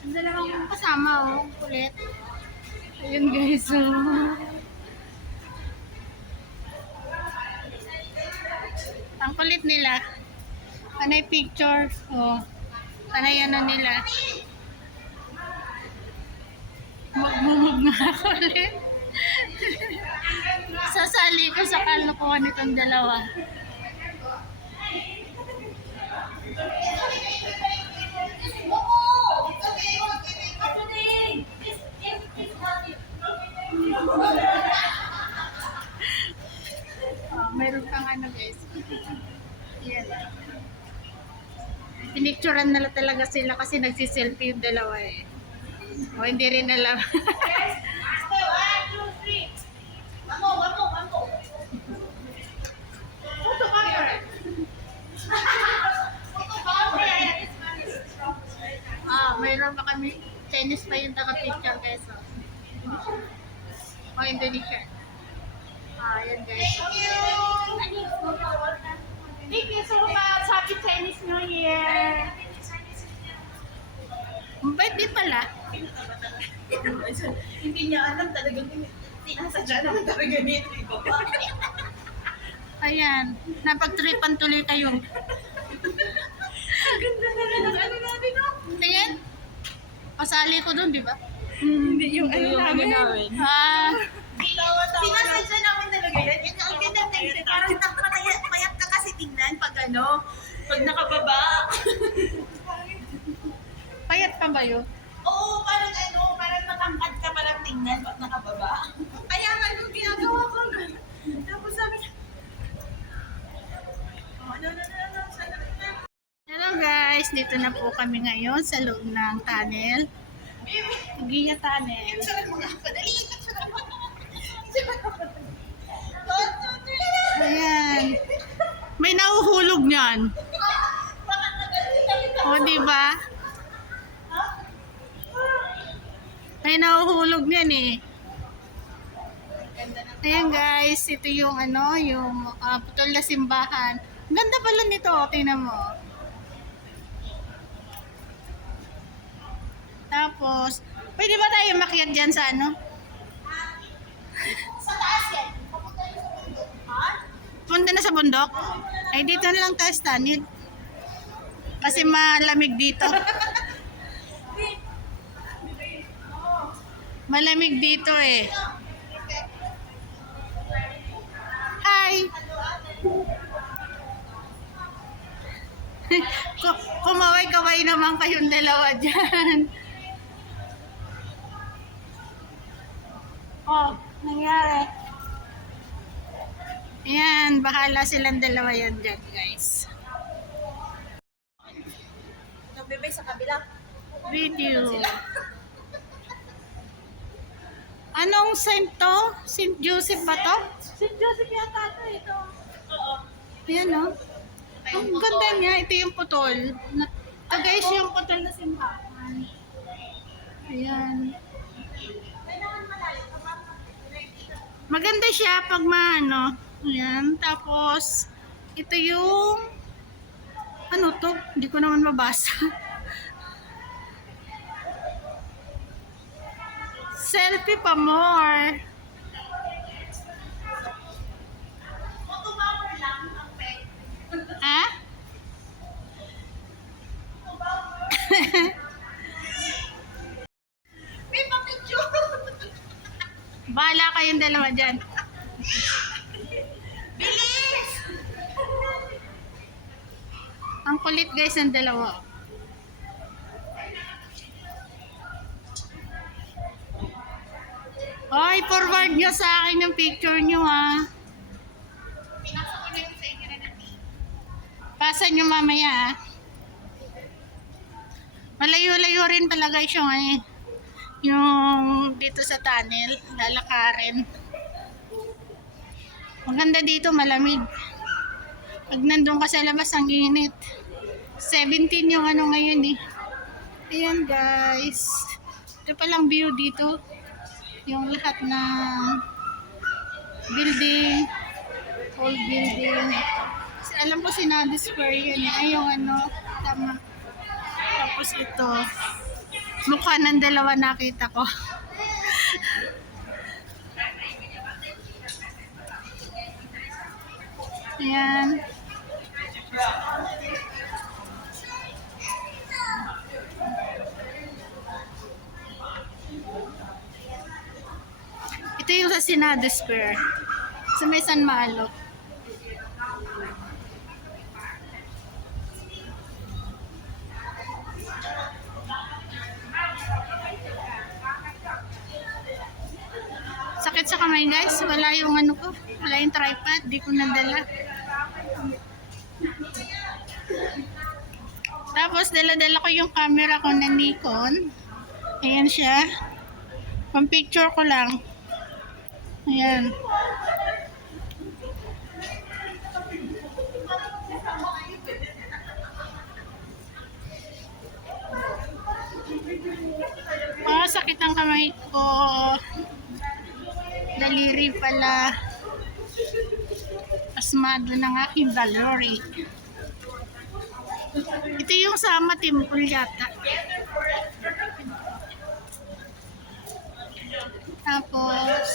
Ang dalawang kasama, oh. Kulit. Ayun, guys, oh. Ang kulit nila. Panay picture. Oh. Panay ano nila. Magmumug na ako ulit. Sasali ko sa kalokohan nitong dalawa. Oh, meron pang ano, guys. Yan. Pinicturean na talaga sila kasi nagsiselfie yung dalawa eh. O hindi rin alam. Mayroon pa kami Chinese pa yung taga-picture guys. O Indonesia. Yan guys. Thank you so much. Happy Chinese New Year. Mabait din pala. Hindi niya alam talagang sinasadya naman talaga nito. Ayan. Napag-tripan tuloy kayo. Ang ganda na ng ano natin, no? Tingin. Pasali ko doon, di ba? Hindi yung ano namin. Sinasadya namin talaga yan. Ang ganda na yun. Parang payat ka kasi tingnan pag ano, pag nakababa. Payat pa ba yun? Oo, parang ano, parang matangkad ka palang tingnan pag nakababa. Kaya nga yung ginagawa ko. Tapos sabi niya, Hello guys, dito na po kami ngayon sa loob ng tunnel. Giya tunnel. Ayan. May nahuhulog niyan. O, diba? May nahuhulog niyan eh. Ayan guys, ito yung ano, yung putol na simbahan. Ganda pala nito, tingnan mo. Tapos, pwede ba tayo makiat dyan sa ano? sa taas yan. Punta na sa bundok? Ay, dito na lang tayo sa tunnel. Kasi malamig dito. Malamig dito eh. Hi! Kumaway-kaway naman kayong dalawa dyan. Oh, nangyari. Ayan, bahala silang dalawa yan dyan, guys. Nagbibay sa kabila. Video. Anong saint to? Saint Joseph ba to? St. Joseph yata ito. Oo. Ayan, no? Ang ganda niya. Ito yung putol. Ito guys, yung putol na simbahan. Ayan. Maganda siya pag maano. Ayan. Tapos, ito yung ano to? Hindi ko naman mabasa. Selfie pa more. Ha? May pa-picture. Bahala kayong dalawa dyan. Bilis! Ang kulit guys ng dalawa. Oy, forward nyo sa akin yung picture nyo ha. Pinasa ko na yung sa inyo na Pasa nyo mamaya ha. Malayo-layo rin pala guys yung dito sa tunnel. Lalakarin. Maganda dito, malamig. Pag nandun ka sa labas, ang init. 17 yung ano ngayon eh. Ayan guys. Ito palang view dito. Yung lahat ng building, old building. Kasi alam ko Sinadi Square yun eh. Ay, yung ano, tama. Tapos ito. Mukha ng dalawa nakita ko. Ayan. Ito yung sa Senado Square. Sa may San Malo. Sakit sa kamay guys. Wala yung ano ko. Wala yung tripod. Di ko nadala. Tapos dala-dala ko yung camera ko na Nikon. Ayan siya. Pang picture ko lang. Ayan. Sakit ang kamay ko. Daliri pala. Asmado ng aking daliri. Ito yung Sama Temple yata. Tapos,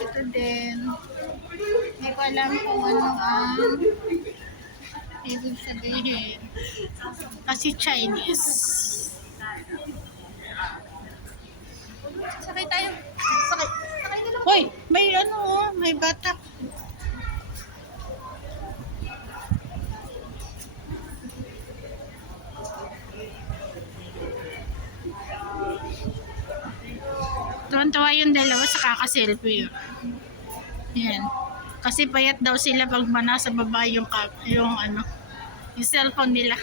ito din. Hindi ko alam kung ano ang ibig sabihin. Kasi Chinese. Sakay tayo. Sakay. Sakay nila. Hoy, may ano oh, may batak. Tuwan-tuwa yung dalawa sa kaka-selfie. Yan. Kasi payat daw sila pag nasa baba yung yung cellphone nila.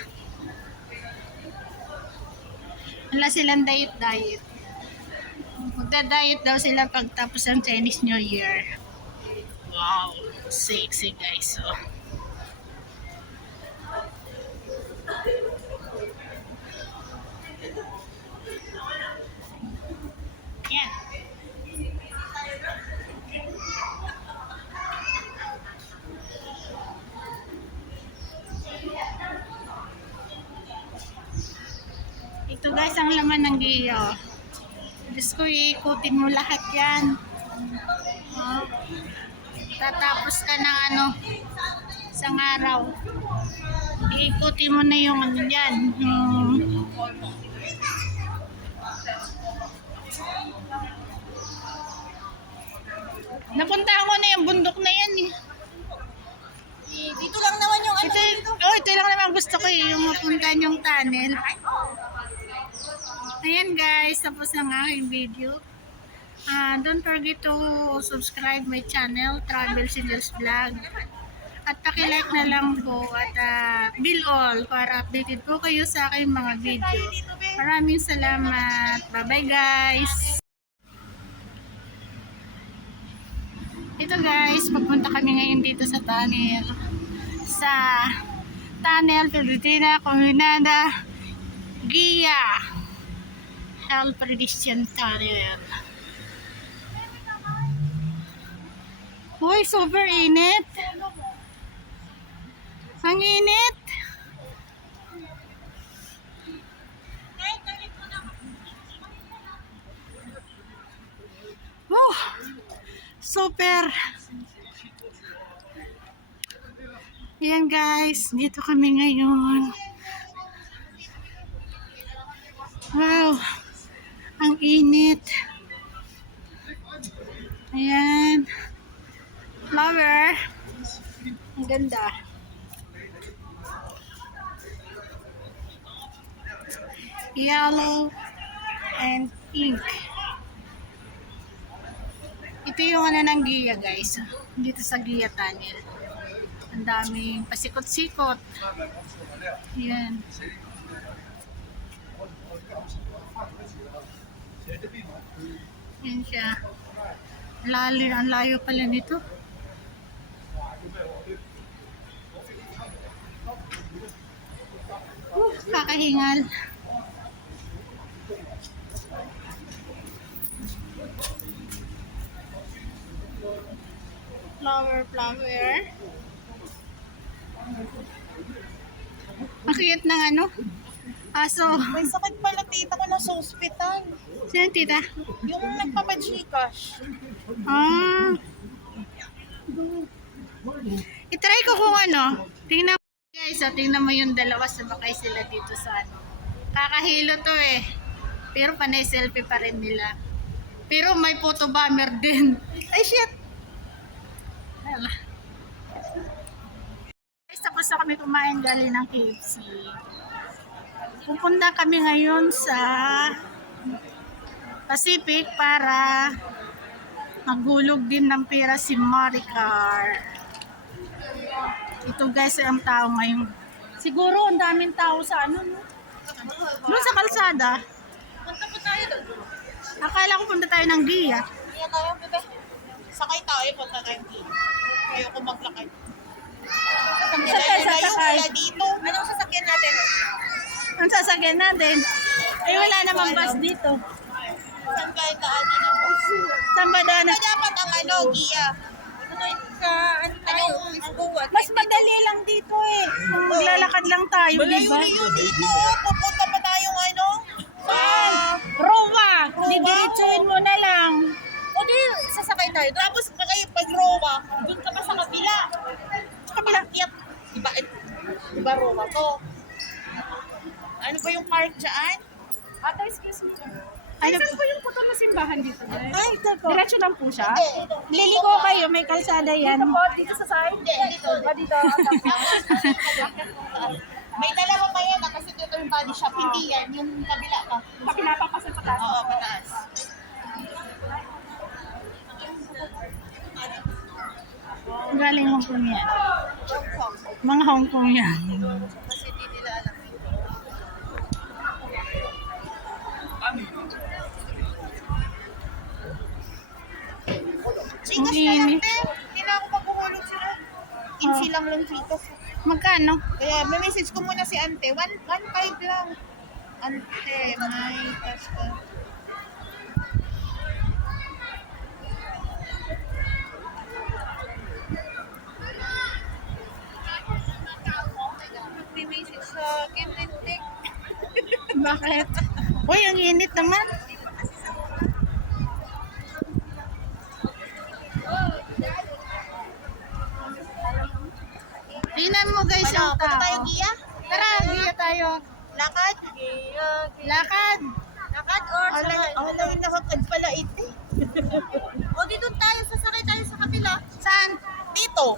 Wala silang diet. Magda-diet daw sila pagtapos ng Chinese New Year. Wow, sexy guys. Oh. Yan. Ito guys ang laman ng giyo. Diyos ko, iikutin mo lahat yan. Oh. Tatapos ka ng isang araw. Iikutin mo na yung ano yan. Napuntahan ko na yung bundok na yan eh. Dito lang naman yung ano dito. Ito lang naman gusto ko yung mapuntahan yung tunnel. Ayan guys, tapos na nga yung video. Don't forget to subscribe my channel, Travel Singles Vlog. At paki-like na lang po at bill all para updated po kayo sa aking mga video. Maraming salamat. Bye-bye guys. Ito guys, papunta kami ngayon dito sa tunnel. Sa Tunnel Pilipina Comunidad Guia Health Prediction Tunnel. Uy, super init. Ang init. Super. Ayan guys, dito kami ngayon. Wow, ang init. Ayan. Flower. Ang ganda. Yellow and pink. Ito yung ng Gia guys. Dito sa Gia Tunnel. Ang daming pasikot-sikot. Ayan. Ayan siya. Ang layo pala nito. Kakahingal. Flower. Ang cute ng Aso, May sakit pala tita ko na sa ospital. sino tita? Yung nagpapachikash. Ah. I-try ko kung ano. Tingnan mo guys, tingnan mo yung dalawa sabakay sila dito sa ano. Kakahilo to eh. Pero panay selfie pa rin nila. Pero may photo bomber din. Ay shit! Wala. Guys, tapos na kami kumain galing ng KFC. Pupunta kami ngayon sa Pacific para maghulog din ng pera si Maricar. Ito guys ang tao ngayon. Siguro ang daming tao sa ano, no? Doon sa kalsada. Punta po tayo doon. Akala ko punta tayo ng Gia. Kaya tayo punta. Sakay tayo, punta tayo dito. Ayoko maglakay. Saan tayo sasakay? Wala dito. Anong sasakyan natin? Ang sasakyan natin. Ay wala namang bus dito. Saan tayo daanan ng bus? Saan ba daan? Ano dapat ang ano, Gia? Sa ano, buwan. Mas madali lang dito eh. Kung maglalakad lang tayo, di ba? Malayo dito. Pupunta pa tayong ano? Roma! Didiretsuhin mo na lang. O di, sasakay tayo. Tapos pag Roma, doon ka pa sa kabila. Sa kabila. Yep. Diba Roma to? Ano ba yung park dyan? Ate, excuse me. Ano Saan po yung puto na simbahan dito, guys? Ay, ito po. Diretso lang po siya? Liliko kayo, may kalsada yan. Dito sa side? Dito. Dito. May dalawa pa yan kasi dito yung body shop. Hindi yan, yung kabila pa. Pinapapasal pataas? Oo, pataas. Galing Hong Kong yan. Mga Hong Kong yan. Kasi hindi nila alam. Chikas na lang, init. te. Hindi na ako maghuhulog sila. Insi lang lang chikas. Magkano? Kaya may message ko muna si ante. 1.5 lang. Ante, may cash ka. May message sa akin, ante. Bakit? Uy, ang init naman. Tingnan mo guys Ano, yung punta tayo, tao. Gia? Tara, Gia tayo. Lakad? Lakad. Lakad or sakay? Nakakad pala ito. O, dito tayo. Sasakay tayo sa kabila. Saan? Dito.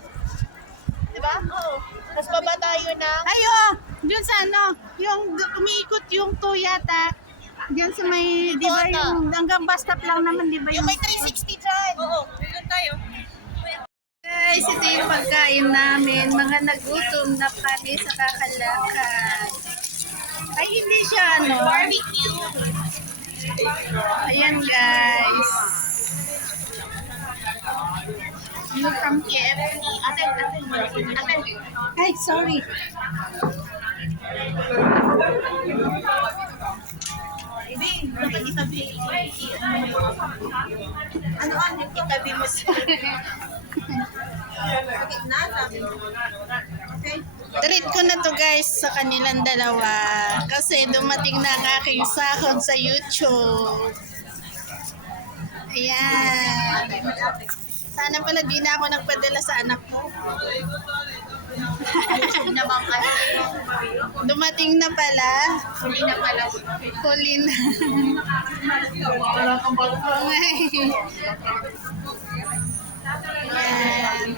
Diba? Oo. Tapos baba tayo ng... Ay, oh, dun sa ano, yung umiikot yung to yata. Diyan sa may, di ba Ito, yung hanggang bus stop lang naman, di ba Yung may 360 dyan. Oo. Dito tayo. Guys, ito yung pagkain namin. Mga nagutom na kami sa kakalakad. Ay, hindi siya ano. Barbecue. Ayan guys. You from KFC. Ate. Ay, sorry. Hindi. Dapat itabi. Ano ang itabi mo sa... Okay, na, sabi mo. Okay. Treat ko na to guys sa kanilang dalawa. Kasi dumating na ang aking sahod sa YouTube. Ayan. Sana pala di na ako nagpadala sa anak ko. Naman kayo. Dumating na pala. Huli na pala. Huli na. Oo nga eh. Ayan.